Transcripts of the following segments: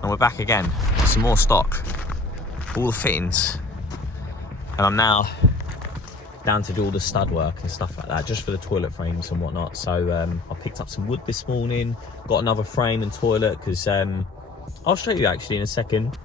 and we're back again. Some more stock, all the fittings, and I'm now down to do all the stud work and stuff like that, just for the toilet frames and whatnot. So I picked up some wood this morning, got another frame and toilet, because I'll show you actually in a second.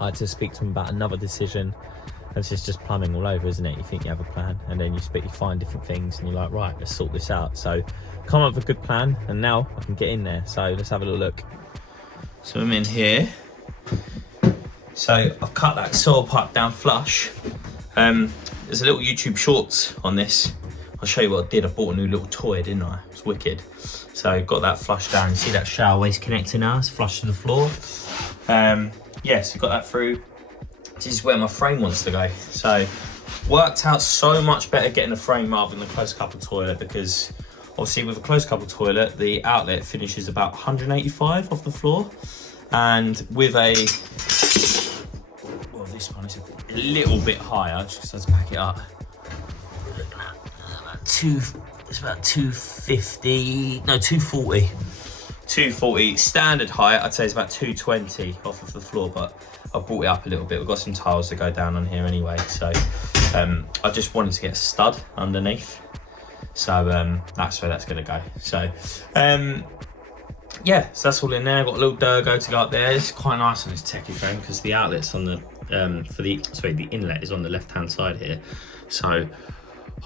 I had to speak to him about another decision. And this is just plumbing all over, isn't it? You think you have a plan, and then you find different things, and you're like, right, let's sort this out. So come up with a good plan, and now I can get in there. So let's have a little look. So I'm in here. So I've cut that soil pipe down flush. There's a little YouTube shorts on this. I'll show you what I did. I bought a new little toy, didn't I? It's wicked. So got that flushed down. You see that shower waste connector now? It's flush to the floor. Yeah, so got that through. This is where my frame wants to go. So worked out so much better getting a frame rather than the close couple toilet, because obviously with a close couple toilet, the outlet finishes about 185 off the floor. And with a, well, this one is a little bit higher, just as I back it up. We're looking at it's about 250, no, 240. 240 standard height, I'd say it's about 220 off of the floor, but I brought it up a little bit. We've got some tiles to go down on here anyway, so I just wanted to get a stud underneath, so that's where that's going to go. So yeah, so that's all in there. Got a little Durgo to go up there. It's quite nice on this techie frame because the outlet's on the the inlet is on the left hand side here. So I'm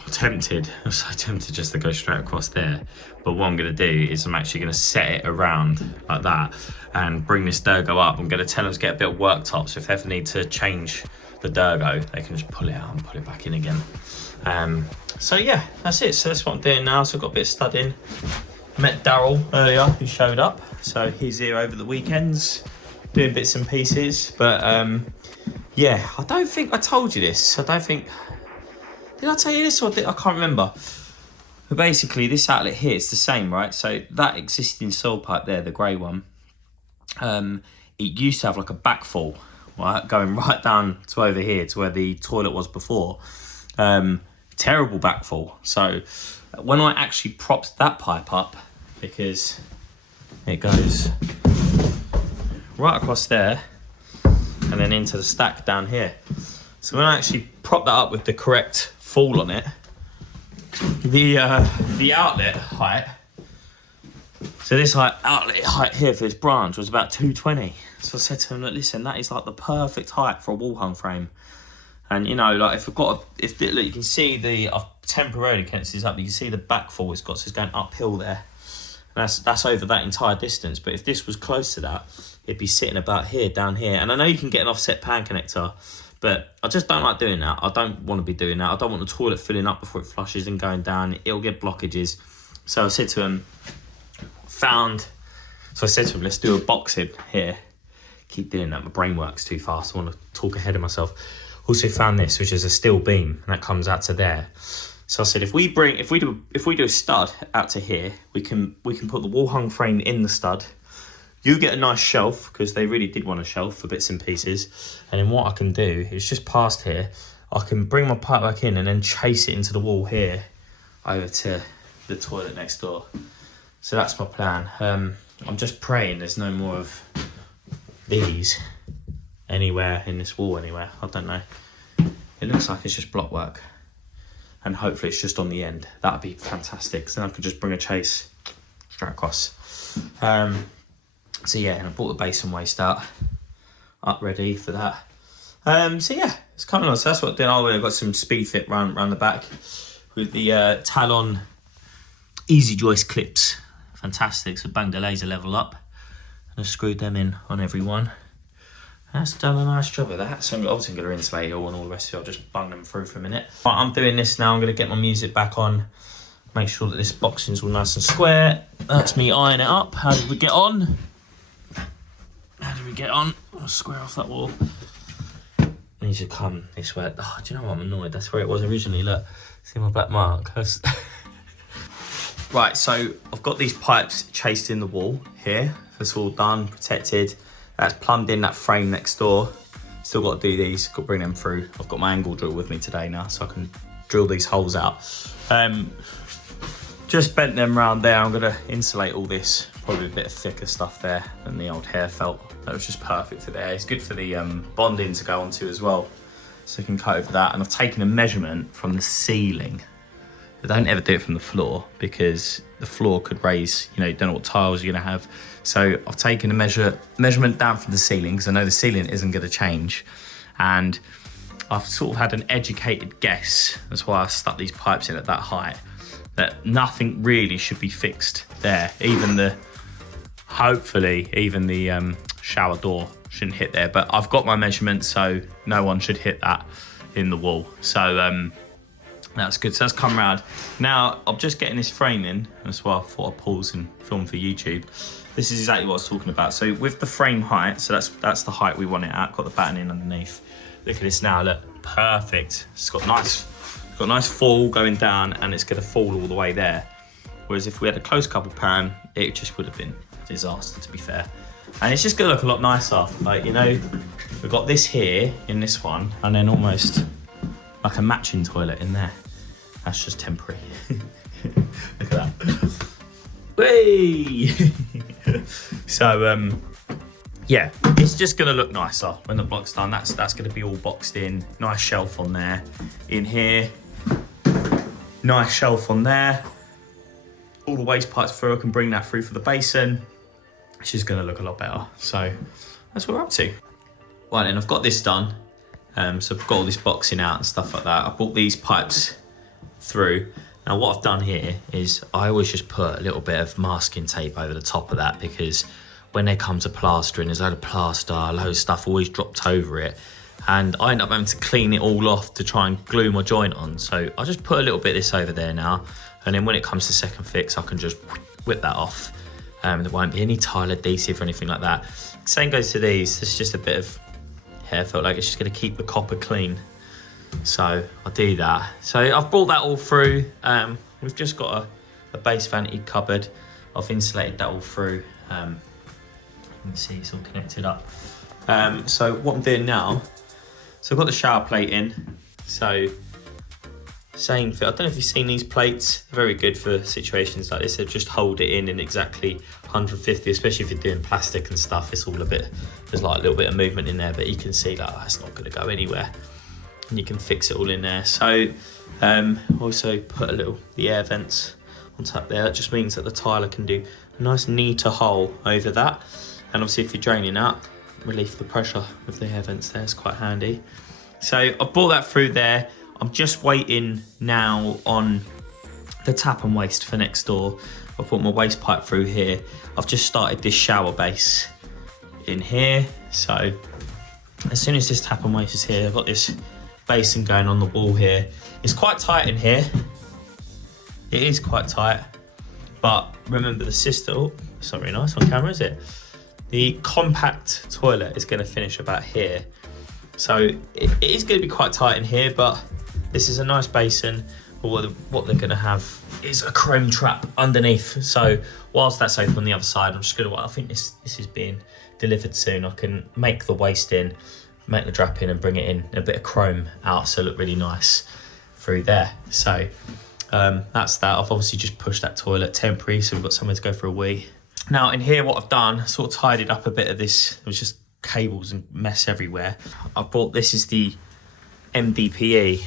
so tempted just to go straight across there. But what I'm going to do is I'm actually going to set it around like that and bring this Durgo up. I'm going to tell them to get a bit of worktop, so if they ever need to change the Durgo, they can just pull it out and put it back in again. So yeah, that's it. So that's what I'm doing now. So I've got a bit of studying. Met Daryl earlier, who showed up. So he's here over the weekends doing bits and pieces. But yeah, I don't think I told you this. Did I tell you this, or I can't remember. But basically this outlet here, it's the same, right? So that existing soil pipe there, the grey one, it used to have like a backfall, right? Going right down to over here to where the toilet was before. Terrible backfall. So when I actually propped that pipe up, because it goes right across there and then into the stack down here. So when I actually propped that up with the correct fall on it, the outlet height, so this outlet height here for this branch was about 220. So I said to him, look, listen, that is like the perfect height for a wall hung frame. And you know, like look, you can see I've temporarily connected this up, you can see the backfall it's got, so it's going uphill there. And that's over that entire distance. But if this was close to that, it'd be sitting about here, down here. And I know you can get an offset pan connector, but I just don't like doing that. I don't want to be doing that. I don't want the toilet filling up before it flushes and going down. It'll get blockages. So I said to him, let's do a box in here. Keep doing that, my brain works too fast. I want to talk ahead of myself. Also found this, which is a steel beam, and that comes out to there. So I said, if we do a stud out to here, we can put the wall hung frame in the stud. You get a nice shelf, because they really did want a shelf for bits and pieces. And then what I can do is just past here, I can bring my pipe back in and then chase it into the wall here over to the toilet next door. So that's my plan. I'm just praying there's no more of these anywhere in this wall anywhere. I don't know. It looks like it's just block work. And hopefully it's just on the end. That'd be fantastic. So then I could just bring a chase straight across. So yeah, and I brought the basin waste up ready for that. So yeah, it's kind of nice. So that's what I did. I've got some speed fit round the back with the Talon easy joist clips. Fantastic. So banged the laser level up and I screwed them in on every one. That's done a nice job of that. So I'm obviously going to insulate it all and all the rest of it. I'll just bung them through for a minute. Right, I'm doing this now. I'm going to get my music back on. Make sure that this boxing's all nice and square. That's me eyeing it up. How did we get on? I'll square off that wall. Needs to come this way. Oh, do you know what? I'm annoyed. That's where it was originally. Look, see my black mark? Right, so I've got these pipes chased in the wall here. That's all done, protected. That's plumbed in that frame next door. Still got to do these, got to bring them through. I've got my angle drill with me today now, so I can drill these holes out. Just bent them around there. I'm gonna insulate all this probably a bit of thicker stuff there than the old hair felt. That was just perfect for there. It's good for the bonding to go onto as well. So you can cut over that. And I've taken a measurement from the ceiling. But don't ever do it from the floor because the floor could raise, you know, you don't know what tiles you're gonna have. So I've taken a measurement down from the ceiling because I know the ceiling isn't gonna change. And I've sort of had an educated guess. That's why I stuck these pipes in at that height, that nothing really should be fixed there. Hopefully even the shower door shouldn't hit there, but I've got my measurements, so no one should hit that in the wall. So that's good. So that's come round. Now I'm just getting this frame in. That's why I thought I'd pause and film for YouTube. This is exactly what I was talking about. So with the frame height, so that's the height we want it at. Got the batten in underneath. Look at this now. Look, perfect. It's got nice fall going down, and it's going to fall all the way there. Whereas if we had a close couple pan, it just would have been a disaster, to be fair. And it's just going to look a lot nicer. Like, you know, we've got this here in this one, and then almost like a matching toilet in there. That's just temporary. Look at that. Whee! So, yeah, it's just gonna look nicer when the block's done. That's gonna be all boxed in. Nice shelf on there. In here, nice shelf on there. All the waste pipes through, I can bring that through for the basin. It's just gonna look a lot better. So that's what we're up to. Right then, I've got this done. So I've got all this boxing out and stuff like that. I brought these pipes through. Now what I've done here is I always just put a little bit of masking tape over the top of that, because when they come to plastering, there's a load of plaster, a load of stuff always dropped over it. And I end up having to clean it all off to try and glue my joint on. So I'll just put a little bit of this over there now. And then when it comes to second fix, I can just whip that off. There won't be any tile adhesive or anything like that. Same goes to these. It's just a bit of hair felt like it's just gonna keep the copper clean. So I'll do that. So I've brought that all through. We've just got a base vanity cupboard. I've insulated that all through. You can see it's all connected up. So what I'm doing now, so I've got the shower plate in. So same thing. I don't know if you've seen these plates. They're very good for situations like this. They just hold it in exactly 150, especially if you're doing plastic and stuff. It's all a bit, there's like a little bit of movement in there, but you can see that that's not gonna go anywhere. And you can fix it all in there. So also put the air vents on top there. That just means that the tiler can do a nice neater hole over that. And obviously if you're draining out, relieve the pressure with the air vents there. It's quite handy. So I've brought that through there. I'm just waiting now on the tap and waste for next door. I've put my waste pipe through here. I've just started this shower base in here. So as soon as this tap and waste is here, I've got this basin going on the wall here. It's quite tight in here. It is quite tight, but remember the system, oh, it's not very nice on camera, is it? The compact toilet is going to finish about here. So it is going to be quite tight in here, but this is a nice basin. But what they're going to have is a chrome trap underneath. So whilst that's open on the other side, I'm just going to, I think this is being delivered soon. I can make the waste in, make the drap in and bring it in, a bit of chrome out so it look really nice through there. So that's that. I've obviously just pushed that toilet temporary, so we've got somewhere to go for a wee. Now in here, what I've done, sort of tidied up a bit of this. It was just cables and mess everywhere. I bought, this is the MDPE,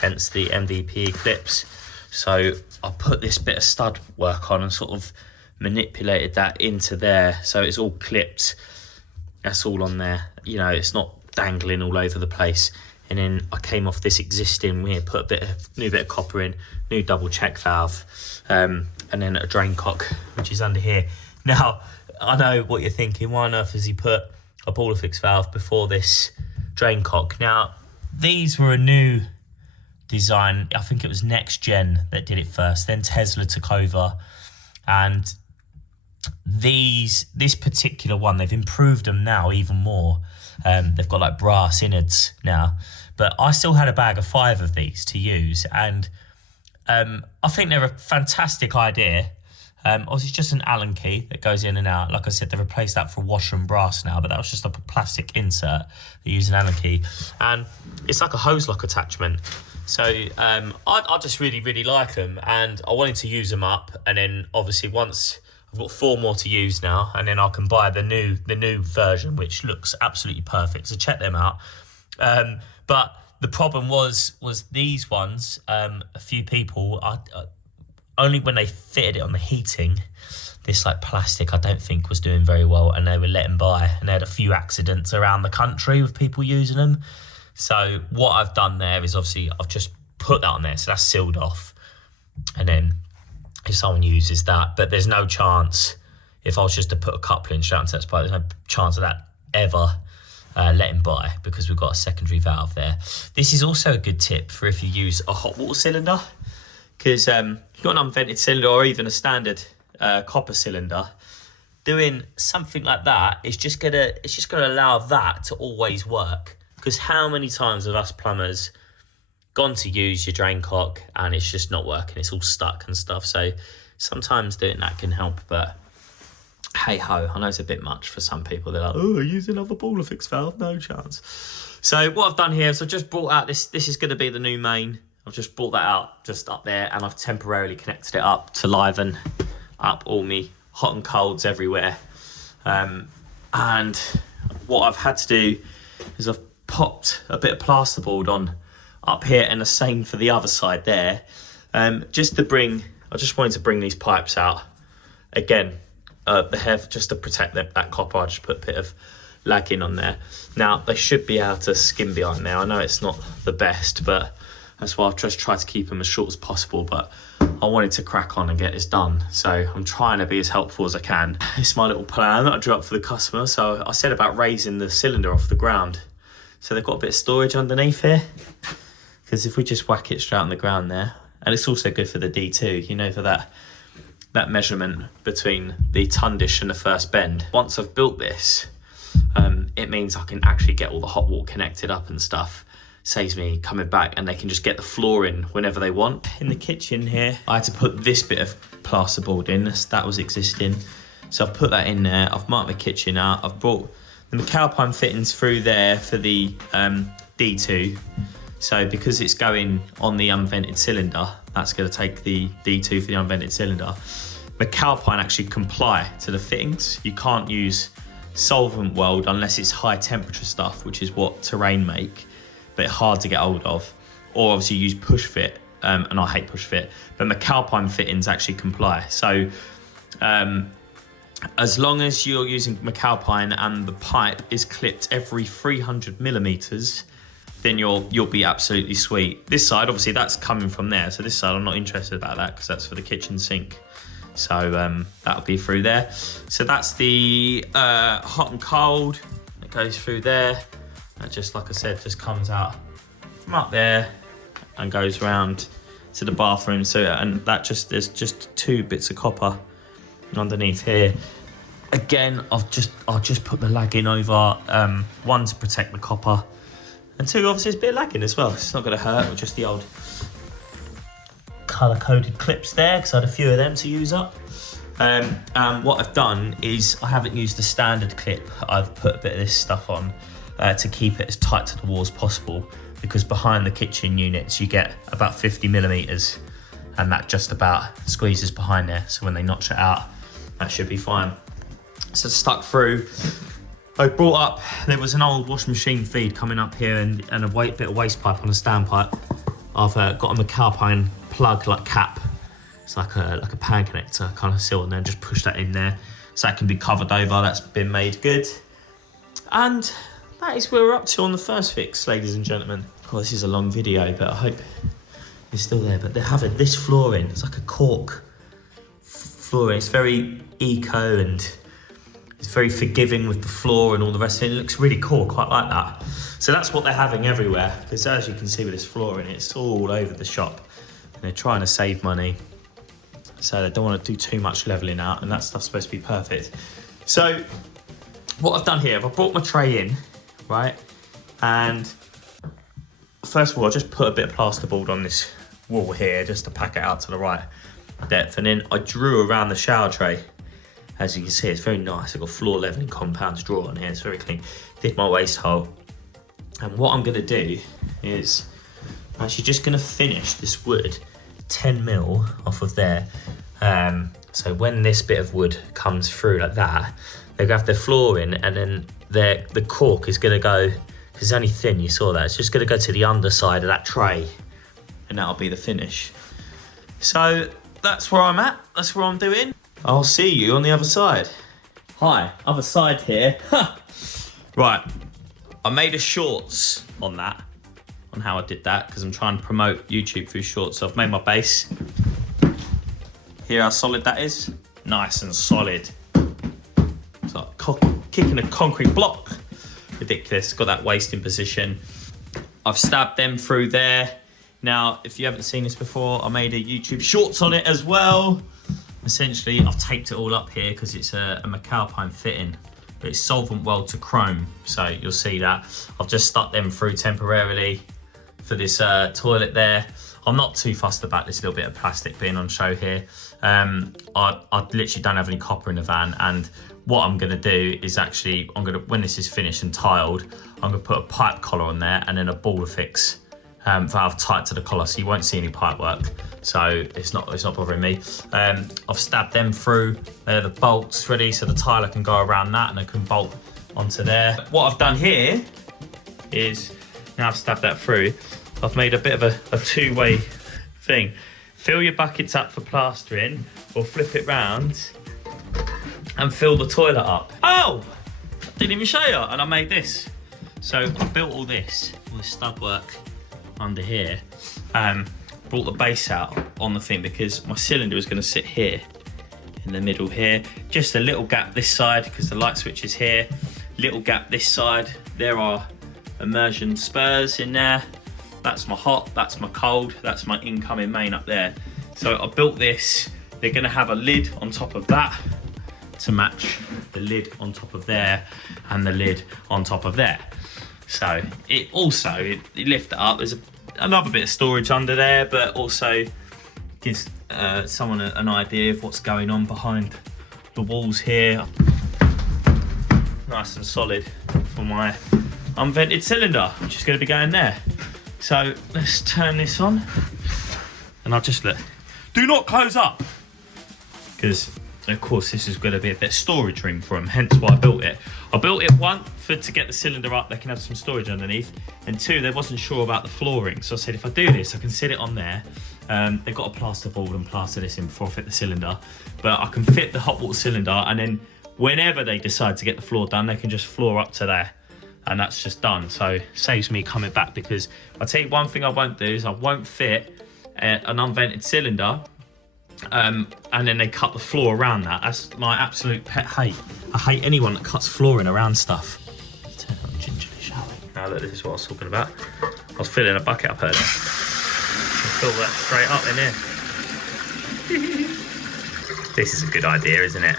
hence the MDPE clips. So I put this bit of stud work on and sort of manipulated that into there. So it's all clipped. That's all on there. You know, it's not dangling all over the place. And then I came off this existing, we put a new bit of copper in, new double check valve, and then a drain cock, which is under here. Now, I know what you're thinking, why on earth has he put a baller fix valve before this drain cock? Now, these were a new design. I think it was Next Gen that did it first, then Tesla took over. And this particular one, they've improved them now even more. They've got like brass innards now, but I still had a bag of 5 of these to use, and I think they're a fantastic idea. Obviously it's just an Allen key that goes in and out. Like I said, they've replaced that for washer and brass now, but that was just a plastic insert. They use an Allen key, and it's like a hose lock attachment. So I just really like them, and I wanted to use them up. And then obviously once I've got 4 more to use now, and then I can buy the new version, which looks absolutely perfect. So check them out. But the problem was these ones. A few people, only when they fitted it on the heating, this like plastic I don't think was doing very well, and they were letting by, and they had a few accidents around the country with people using them. So what I've done there is obviously I've just put that on there, so that's sealed off, and then if someone uses that, but there's no chance, if I was just to put a coupling straight onto that pipe, there's no chance of that ever letting by, because we've got a secondary valve there. This is also a good tip for if you use a hot water cylinder, because if you've got an unvented cylinder or even a standard copper cylinder, doing something like that is just gonna allow that to always work. Because how many times have us plumbers gone to use your drain cock and it's just not working, it's all stuck and stuff. So sometimes doing that can help, but hey ho, I know it's a bit much for some people. They're like, oh, use another baller fix valve, no chance. So what I've done here is I've just brought out this is going to be the new main. I've just brought that out just up there, and I've temporarily connected it up to liven up all me hot and colds everywhere. And what I've had to do is I've popped a bit of plasterboard on up here, and the same for the other side there, I just wanted to bring these pipes out again, just to protect that copper. I just put a bit of lagging on there. Now they should be able to skim behind there. I know it's not the best, but that's why I've just tried to keep them as short as possible, but I wanted to crack on and get this done, so I'm trying to be as helpful as I can. It's my little plan that I drew up for the customer. So I said about raising the cylinder off the ground, so they've got a bit of storage underneath here, because if we just whack it straight on the ground there, and it's also good for the D2, you know, for that measurement between the ton dish and the first bend. Once I've built this, it means I can actually get all the hot water connected up and stuff. Saves me coming back, and they can just get the floor in whenever they want. In the kitchen here, I had to put this bit of plasterboard in, that was existing. So I've put that in there, I've marked the kitchen out, I've brought the McAlpine fittings through there for the D2. So because it's going on the unvented cylinder, that's going to take the D2 for the unvented cylinder. McAlpine actually comply to the fittings. You can't use solvent weld unless it's high temperature stuff, which is what Terrain make, but hard to get hold of. Or obviously use push fit, and I hate push fit, but McAlpine fittings actually comply. So as long as you're using McAlpine and the pipe is clipped every 300 millimeters, then you'll be absolutely sweet. This side, obviously that's coming from there, so this side I'm not interested about that, because that's for the kitchen sink. So that'll be through there. So that's the hot and cold that goes through there. That just, like I said, just comes out from up there and goes around to the bathroom. So, and that there's just 2 bits of copper underneath here. Again, I'll just put the lagging over, 1 to protect the copper, and 2, obviously, it's a bit of lagging as well. It's not going to hurt with just the old colour-coded clips there, because I had a few of them to use up. What I've done is I haven't used the standard clip. I've put a bit of this stuff on to keep it as tight to the wall as possible, because behind the kitchen units you get about 50 millimeters, and that just about squeezes behind there. So when they notch it out, that should be fine. So it's stuck through. I brought up, there was an old washing machine feed coming up here, and a bit of waste pipe on a standpipe. I've got a McAlpine plug like cap. It's like a pan connector kind of seal, and then just push that in there so that can be covered over. That's been made good. And that is where we're up to on the first fix, ladies and gentlemen. Well, this is a long video, but I hope it's still there. But they're having this flooring. It's like a cork flooring. It's very eco, and it's very forgiving with the floor and all the rest of it. It looks really cool, quite like that. So that's what they're having everywhere, because as you can see with this flooring, it's all over the shop. And they're trying to save money, so they don't want to do too much leveling out, and that stuff's supposed to be perfect. So what I've done here, I've brought my tray in, right? And first of all, I just put a bit of plasterboard on this wall here just to pack it out to the right depth. And then I drew around the shower tray. As you can see, it's very nice. I've got floor leveling compound to draw on here. It's very clean. Did my waste hole. And what I'm gonna do is I'm actually just gonna finish this wood 10 mil off of there. So when this bit of wood comes through like that, they're gonna have their floor in, and then the cork is gonna go, because it's only thin, you saw that, it's just gonna go to the underside of that tray, and that'll be the finish. So that's where I'm at, that's what I'm doing. I'll see you on the other side. Hi, other side here. Right, I made a shorts on that, on how I did that, because I'm trying to promote YouTube through shorts. So I've made my base. Hear how solid that is? Nice and solid. It's like kicking a concrete block. Ridiculous, got that waist in position. I've stabbed them through there. Now, if you haven't seen this before, I made a YouTube shorts on it as well. Essentially, I've taped it all up here because it's a McAlpine fitting, but it's solvent weld to chrome, so you'll see that. I've just stuck them through temporarily for this toilet there. I'm not too fussed about this little bit of plastic being on show here. I literally don't have any copper in the van, and what I'm gonna do is actually, when this is finished and tiled, I'm gonna put a pipe collar on there and then a ball fix valve tight to the collar, so you won't see any pipe work. So it's not bothering me. I've stabbed them through, the bolts ready, so the tiler can go around that and it can bolt onto there. What I've done here is, now I've stabbed that through, I've made a bit of a two-way thing. Fill your buckets up for plastering, or flip it round and fill the toilet up. Oh, didn't even show you. And I made this. So I built all this stud work under here. Brought the base out on the thing because my cylinder is going to sit here in the middle here. Just a little gap this side because the light switch is here. Little gap this side. There are immersion spurs in there. That's my hot, that's my cold, that's my incoming main up there. So I built this. They're going to have a lid on top of that to match the lid on top of there and the lid on top of there. So it also, you lift it up, there's another bit of storage under there, but also gives someone an idea of what's going on behind the walls here. Nice and solid for my unvented cylinder, which is going to be going there. So let's turn this on, and I'll just look. Do not close up, because of course this is going to be a bit of storage room for them, hence why I built it. I built it, one, to get the cylinder up, they can have some storage underneath, and two, they wasn't sure about the flooring. So I said, if I do this, I can sit it on there. They've got a plasterboard and plaster this in before I fit the cylinder, but I can fit the hot water cylinder, and then whenever they decide to get the floor done, they can just floor up to there, and that's just done. So saves me coming back, because I'll tell you one thing I won't do is I won't fit an unvented cylinder and then they cut the floor around that. That's my absolute pet hate. I hate anyone that cuts flooring around stuff. Let's turn it on gingerly, shall we? Now that this is what I was talking about. I was filling a bucket up earlier. Fill that straight up in here. This is a good idea, isn't it?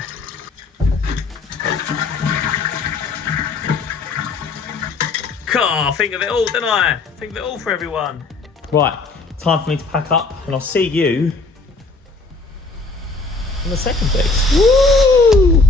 God, think of it all, don't I? Think of it all for everyone. Right, time for me to pack up, and I'll see you on the second fix. Woo!